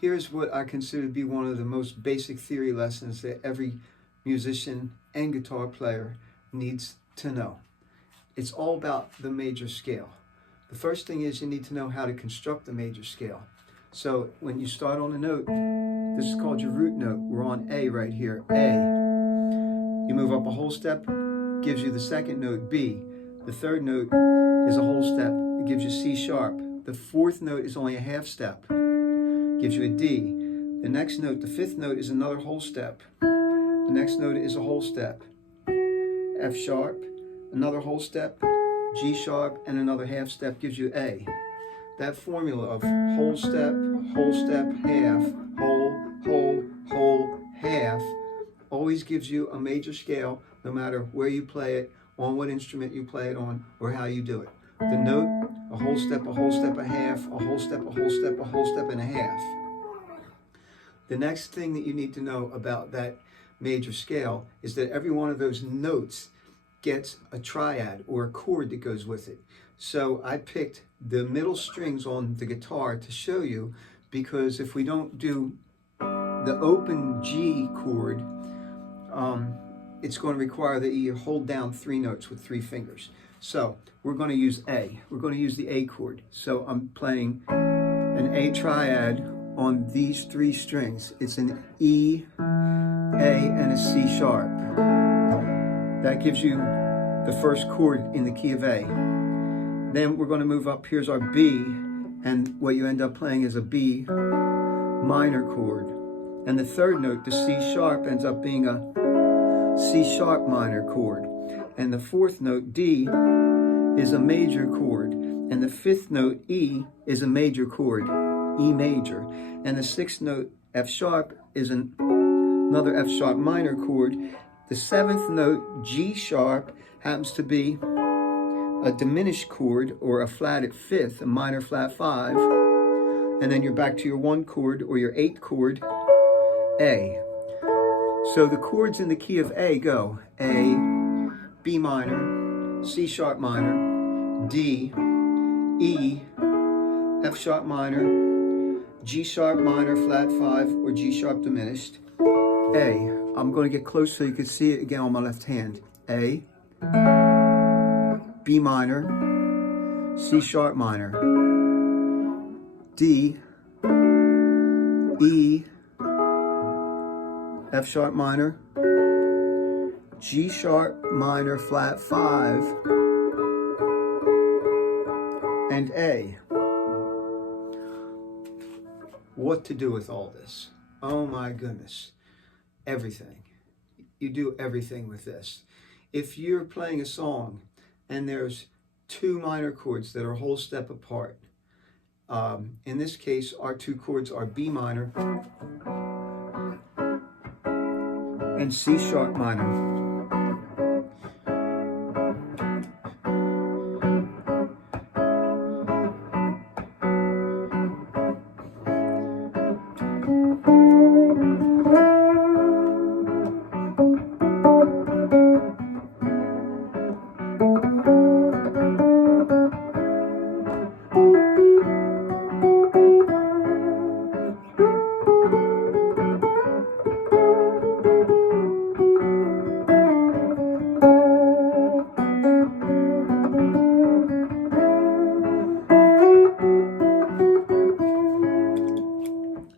here's what I consider to be one of the most basic theory lessons that every musician and guitar player needs to know. It's all about the major scale. The first thing is you need to know how to construct the major scale. So when you start on a note, this is called your root note. We're on A right here, A. You move up a whole step, gives you the second note, B. The third note is a whole step, it gives you C sharp. The fourth note is only a half step, gives you a D. The next note, the fifth note, is another whole step. The next note is a whole step. F sharp, another whole step, G sharp, and another half step gives you A. That formula of whole step, half, whole, half, always gives you a major scale, no matter where you play it, on what instrument you play it on, or how you do it. The note, a whole step, a half, a whole step, a whole step, a whole step and a half. The next thing that you need to know about that major scale is that every one of those notes gets a triad or a chord that goes with it. So I picked the middle strings on the guitar to show you, because if we don't do the open G chord, it's going to require that you hold down 3 notes with 3 fingers. So we're going to use A. We're going to use the A chord. So I'm playing an A triad on these 3 strings. It's an E, A, and a C sharp. That gives you the first chord in the key of A. Then we're going to move up. Here's our B, and what you end up playing is a B minor chord. And the third note, the C sharp, ends up being a C sharp minor chord. And the fourth note, D, is a major chord. And the fifth note, E, is a major chord, E major. And the sixth note, F sharp, is another F sharp minor chord. The seventh note, G sharp, happens to be a diminished chord, or a flatted fifth, a minor flat 5. And then you're back to your 1 chord, or your 8th chord, A. So the chords in the key of A go A, B minor, C sharp minor, D, E, F sharp minor, G sharp minor flat 5 or G sharp diminished, A. I'm going to get close so you can see it again on my left hand. A, B minor, C sharp minor, D, E, F sharp minor, G sharp minor flat 5, and A. What to do with all this? Oh my goodness. Everything. You do everything with this. If you're playing a song and there's 2 minor chords that are a whole step apart, in this case our 2 chords are B minor and C sharp minor.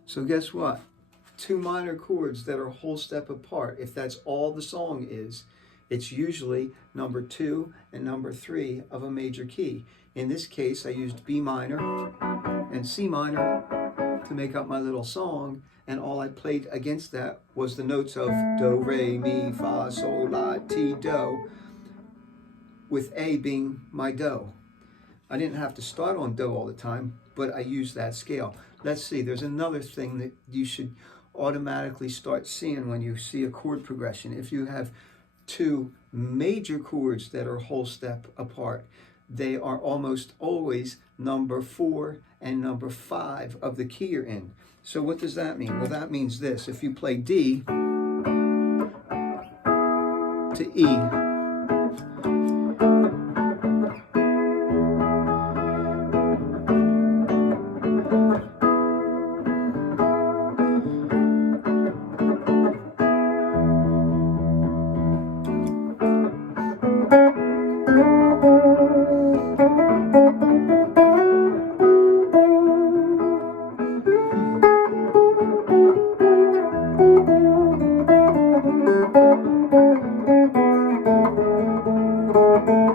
So guess what? 2 minor chords that are a whole step apart. If that's all the song is, it's usually number 2 and number 3 of a major key. In this case, I used B minor and C minor to make up my little song, and all I played against that was the notes of Do, Re, Mi, Fa, Sol, La, Ti, Do, with A being my Do. I didn't have to start on Do all the time, but I used that scale. Let's see, there's another thing that you should automatically start seeing when you see a chord progression. If you have 2 major chords that are a whole step apart, they are almost always number 4 and number 5 of the key you're in. So what does that mean? Well, that means this. If you play D to E, I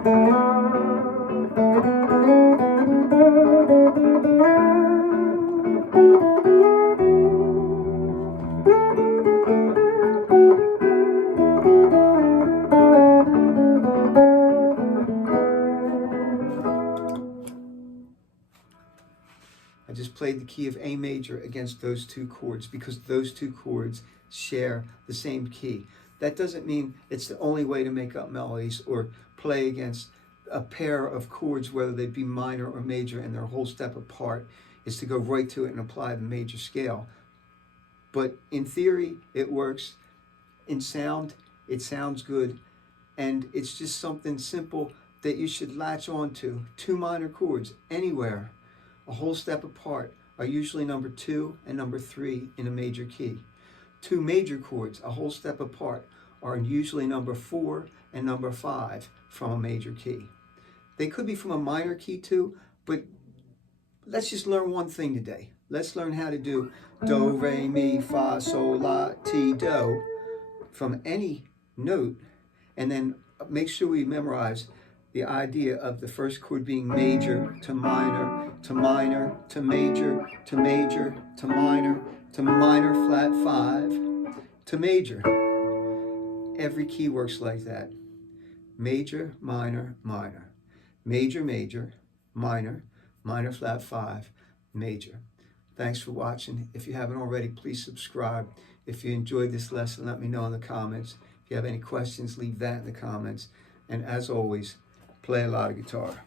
just played the key of A major against those two chords because those two chords share the same key. That doesn't mean it's the only way to make up melodies or play against a pair of chords, whether they be minor or major, and they're a whole step apart, is to go right to it and apply the major scale. But in theory, it works. In sound, it sounds good. And it's just something simple that you should latch on to. Two minor chords anywhere, a whole step apart, are usually number 2 and number 3 in a major key. Two major chords, a whole step apart, are usually number 4 and number 5 from a major key. They could be from a minor key too, but let's just learn one thing today. Let's learn how to do do, re, mi, fa, sol, la, ti, do from any note, and then make sure we memorize the idea of the first chord being major to minor to minor to major to major to minor flat 5 to major. Every key works like that. Major, minor, minor. Major, major, minor, minor flat 5, major. Thanks for watching. If you haven't already, please subscribe. If you enjoyed this lesson, let me know in the comments. If you have any questions, leave that in the comments. And as always, play a lot of guitar.